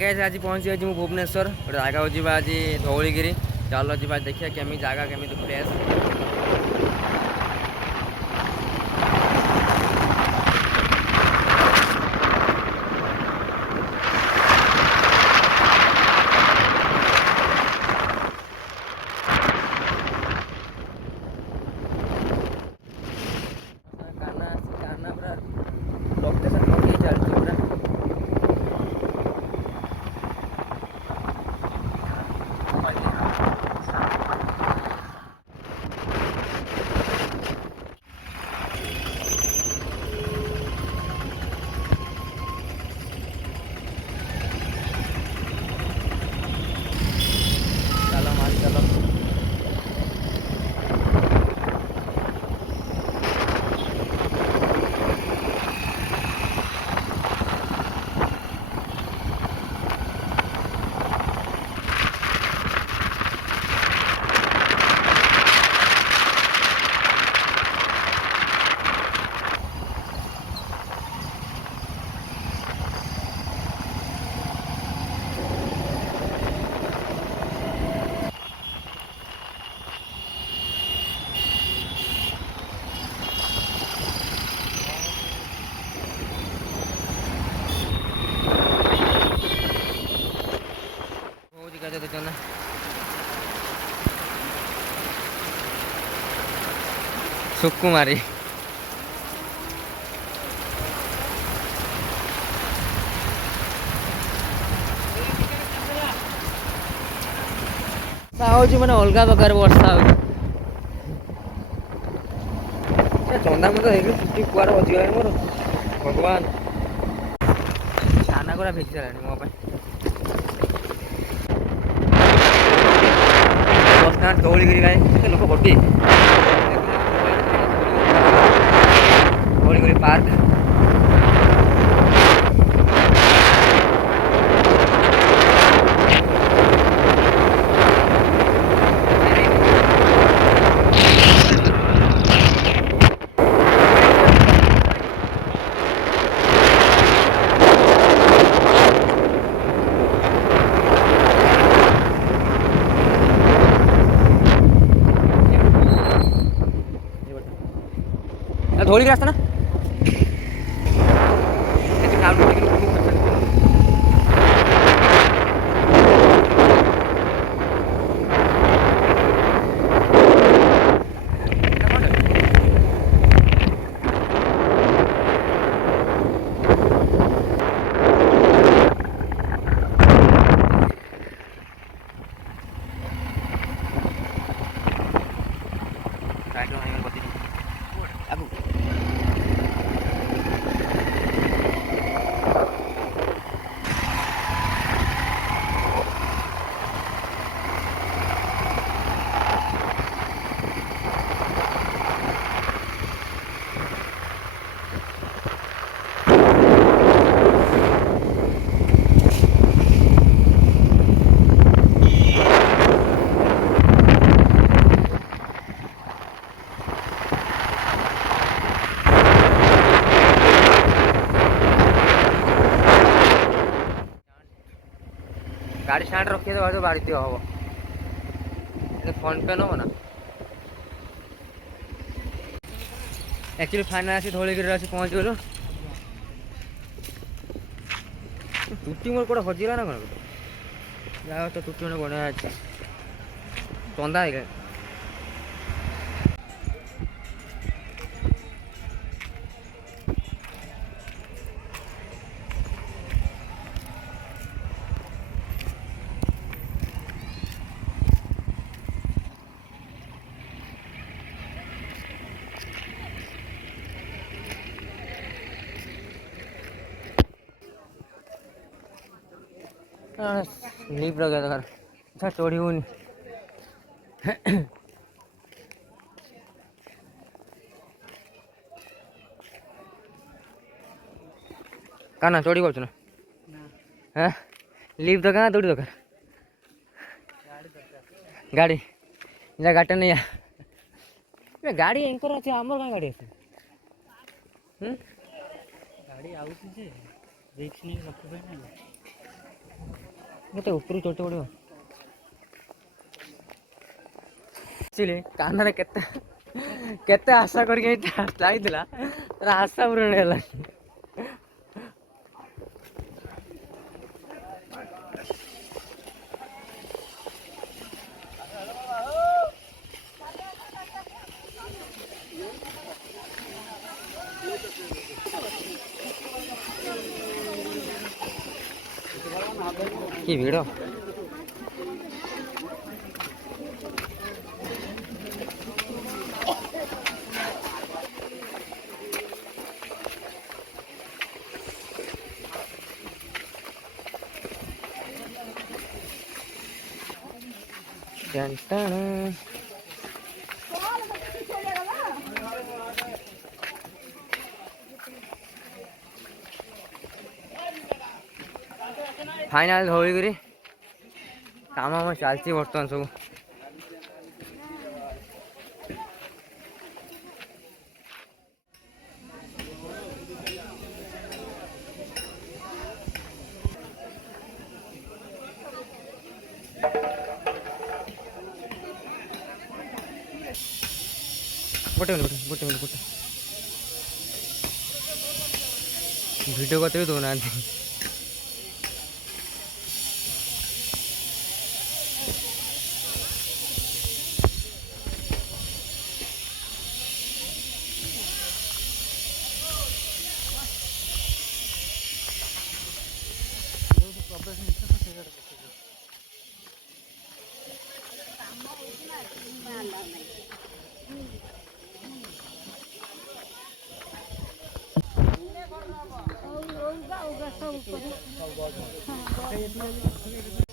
Guys आज पहुंची आज भुवनेश्वर गोटे जगह जावा आज धौलीगिरी चल जा देखिए केमी जगह केमी प्लेस। काना काना पूरा लोकेशन पकई चलती पूरा चलो मारी चलो। सुकुमारी मैंने अलग प्रकार वर्षा चंदा मत छुट्टी कुआर बजीगला मोर भगवान काना गुरा भेजी सारे मो बस स्टाण्ड धौलीगिरी गाए लोक भर्ती धौलीगिरी पार्क धौलीगिरी रास्ता ना गाड़ी स्टार्ट रखिए तो बाड़ी दिया हम फोन पे नब ना एक्चुअली फाइनाल आसी धौलीगिरी आसी पहुँच गलु टुटी मोर कौट हजिला ना कौन जा तो टुटी मैंने बढ़िया अच्छे चंदा है लीप लगे तो अच्छा चढ़ी हुई काना चढ़ी कर हाँ लीप तो कहाँ दौड़ी दरकार गाड़ी जा गाड़ी नहीं आ गाड़ी एंकर अच्छे आमर कहाँ गाड़ी आसे गाड़ी आउची जे रिक्स नहीं रखु ମତେ ଉପରୁ ଚଢ଼ିତେ ପଡ଼ିବ। ଆସିଲି କାନରେ କେତେ କେତେ ଆଶା କରିକି ଯାଇଥିଲା, ତାର ଆଶା ପୂରଣ ହେଲା। କି ଭିଡ଼। फाइनाल होइकरी काम चलती बर्तमान सब। गोटे वीडियो करते भी दौना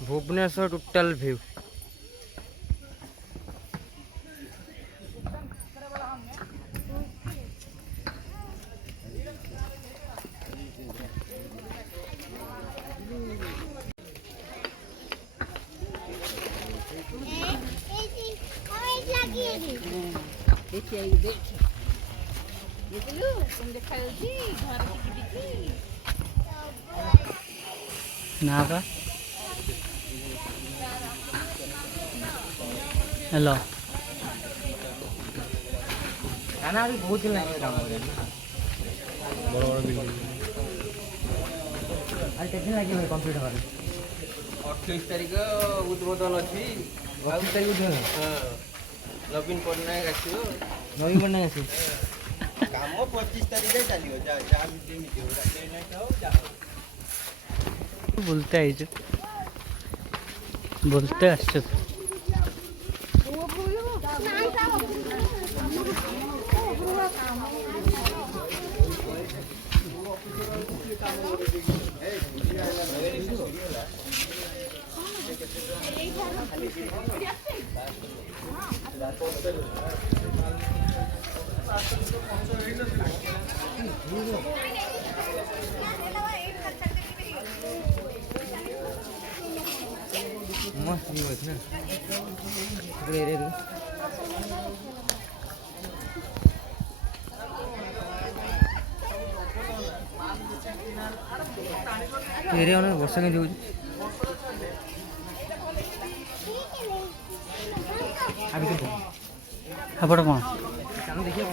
भुवनेश्वर टोटल व्यू। ना का हेलो खाना भी बहुत दिन लगे काम हो रहा बड़ बड़ बिल्डिंग आज कितने लगे भाई कंप्लीट होने 28 तारिख उद्बोधन अच्छी 28 तारिख दिन नवीन पट्टनायक आसो नवीन पट्टनायक आसी काम 25 तारिख चलो बोलते आई जो बोलते आश्चर्य मस्त व्यू है ना रे एरिया में वर्षा के जो अभी तो ଆପଣ କ'ଣ ଚାଲୁ ଦେଖିବା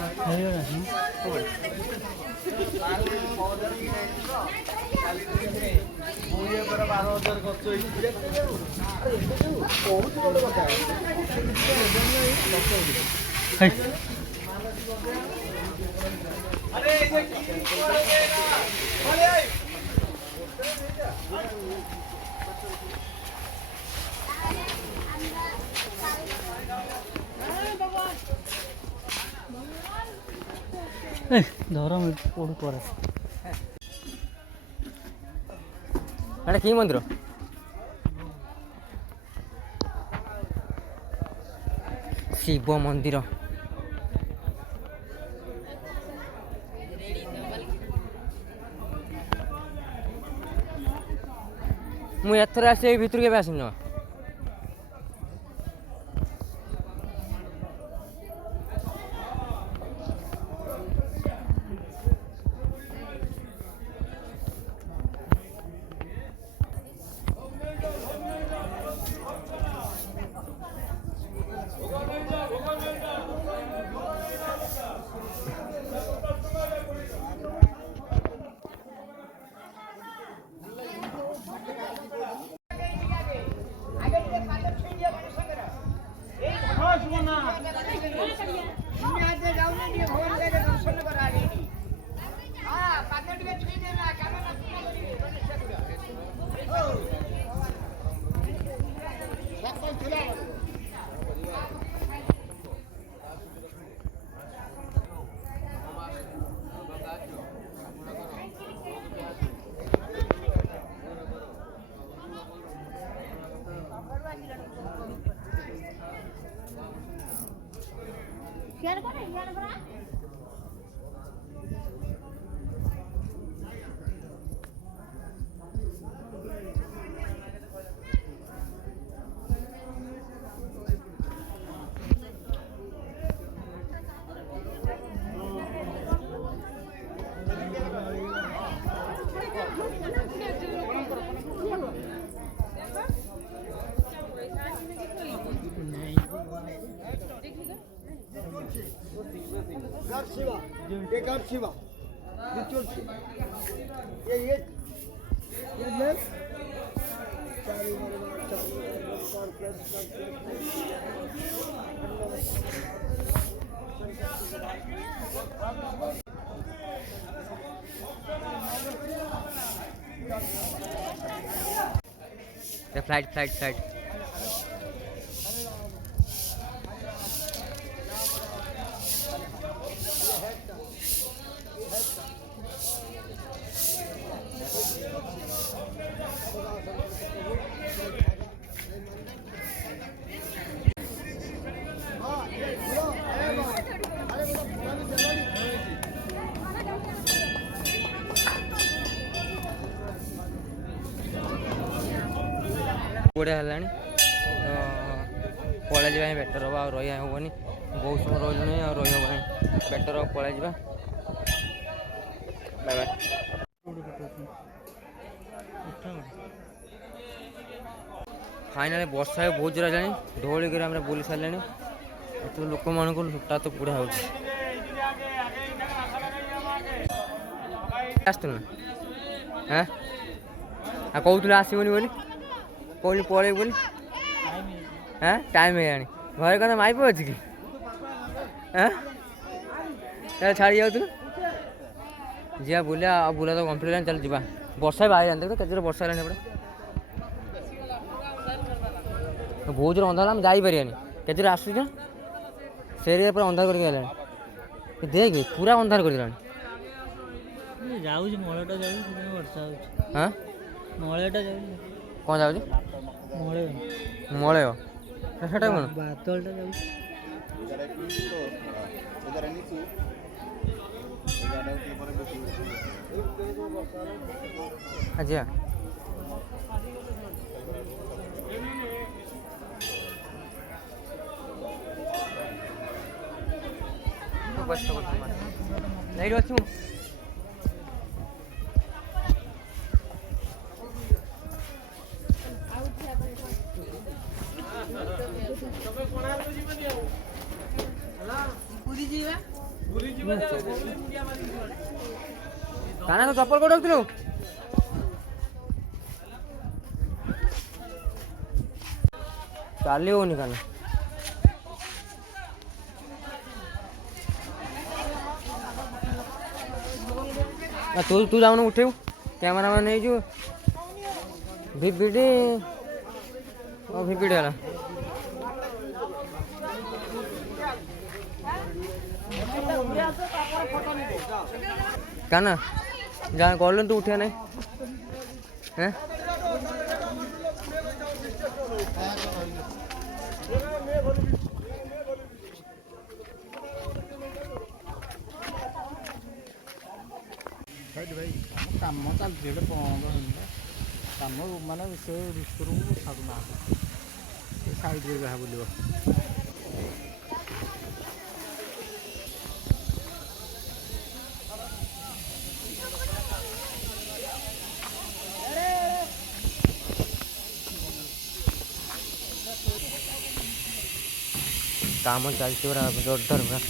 ଧର କୋଉଠୁ ପରେ ଏଟା କି ମନ୍ଦିର ଶିବ ମନ୍ଦିର ମୁଁ ଏଥର ଆସି ଏଇ ଭିତରୁ କେବେ ଆସିନି ନା Gapsiva. Ye Gapsiva. Ye Chulsi. Ye left. Chari flight କୋଡ଼ିଏ ହେଲାଣି ତ ପଳେଇ ଯିବା ବେଟର୍ ହେବ, ଆଉ ରହିବା ହେବନି। ବହୁତ ସମୟ ରହିଲୁଣି, ଆଉ ରହି ହେବନି। ବେଟର୍ ହେବ ପଳେଇ ଯିବା। Bye bye. ଫାଇନାଲି ବର୍ଷା ବହୁତ ଜୋର ହେଲାଣି। ଧଉଳିଗିରି ଆମେ ବୁଲି ସାରିଲେଣି। ଏଠୁ ଲୋକମାନଙ୍କୁ ଲୁଟା ତ ପୁରା ହେଉଛି। ଆସିଥିଲୁ ନା ହାଁ ଆଉ କହୁଥିଲୁ ଆସିବନି ବୋଲି, କହୁନି ପଳେଇବୁ ବୋଲି। ହାଁ ଟାଇମ୍ ହେଇଗଲାଣି। ଘରେ କ'ଣ ମାଇପ ଅଛି କି? ହାଁ ତାହେଲେ ଛାଡ଼ି ଯାଉଥିଲୁ। ଯିବା ବୁଲିବା, ଆଉ ବୁଲା ତ କମ୍ପ୍ଲିଟ୍ ହେଲାଣି। ଚାଲ ଯିବା। ବର୍ଷା ବି ବାହାରିଲାଣି, ଦେଖ କେତେ ଜୋର ବର୍ଷା ହେଲାଣି ଏପଟେ। ବହୁତ ଜୋର ଅନ୍ଧାର, ଆମେ ଯାଇପାରିବାନି। କେତେ ଜୋର ଆସୁଛ ସେ ଏରିଆ ପୁରା ଅନ୍ଧାର କରିକି ହେଲାଣି। ଦେଖ ପୁରା ଅନ୍ଧାର କରିଦେଲାଣି। ଯାଉଛି ମଳଟା ଯାଉଛି, ସେଥିପାଇଁ ବର୍ଷା ହେଉଛି। ହାଁ ମଳଟା ଯାଉଛି, କ'ଣ ଯାଉଛି? ମଳୟ ସେଟା କ'ଣ? ବାଦଲଟା ଯାଉଛି। ଆଚ୍ଛା ଏଇଠି ଅଛି ମୁଁ। କାନା ତ ଚପଲ କୋଉଠି ରଖିଥିଲୁ? ଚାଲି ହଉନି କାନା। ତୁ ଯାଉନୁ ଉଠେଇବୁ, କ୍ୟାମେରାମ୍ୟାନ୍ ନେଇଯିବୁ। ଭିପିଡ଼ି ହେଲା। କାନା ଯାହା ଗଲୁନି ତୁ ଉଠିବା ନାହିଁ। ହେଁ କାମ ଚାଲିଛି, ଗୋଟେ ବନ୍ଦ ହେଇନି। କାମ ମାନେ ସେ ଭିତରକୁ ଛାଡ଼ୁନାହାନ୍ତି, ସେ ସାଇଡ଼୍ରେ ଯାହା ବୁଲିବ। କାମ ଚାଲିଛି ପୁରା ଜୋରଦାର ପୁରା।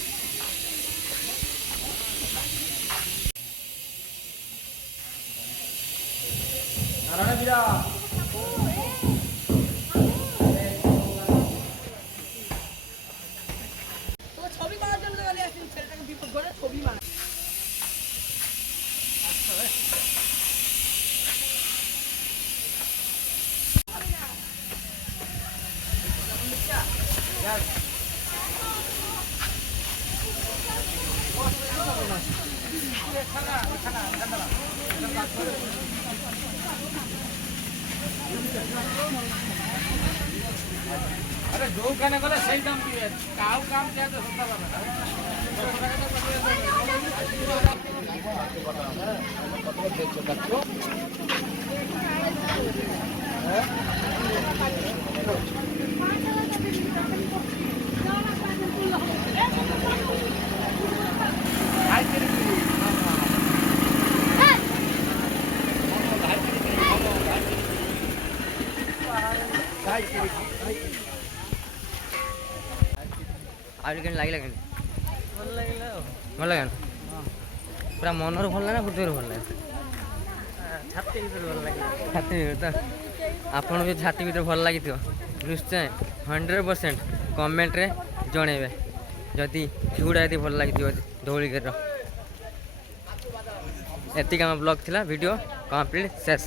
अरे जो खाने गले सही दाम दिए काउ काम क्या तो सस्ता वाला ଆଉ କେମିତି ଲାଗିଲା କେମିତି ଭଲ ଲାଗିଲା ଭଲ ଲାଗେ ନା ପୁରା ମନରୁ ଭଲ ଲାଗେ ନା ହୃଦୟରୁ ଭଲ ଲାଗେ ଛାତି ଭିତରେ ଭଲ ଲାଗିଲା ଛାତି ଭିତରେ ତ ଆପଣଙ୍କୁ ଯଦି ଛାତି ଭିତରେ ଭଲ ଲାଗିଥିବ ନିଶ୍ଚୟ 100% କମେଣ୍ଟରେ ଜଣେଇବେ ଯଦି ଭିଡ଼ିଓଟା ଯଦି ଭଲ ଲାଗିଥିବ ଧଉଳିଗିରିର ଏତିକି ଆମ ବ୍ଲଗ୍ ଥିଲା ଭିଡ଼ିଓ କମ୍ପ୍ଲିଟ୍ ଶେଷ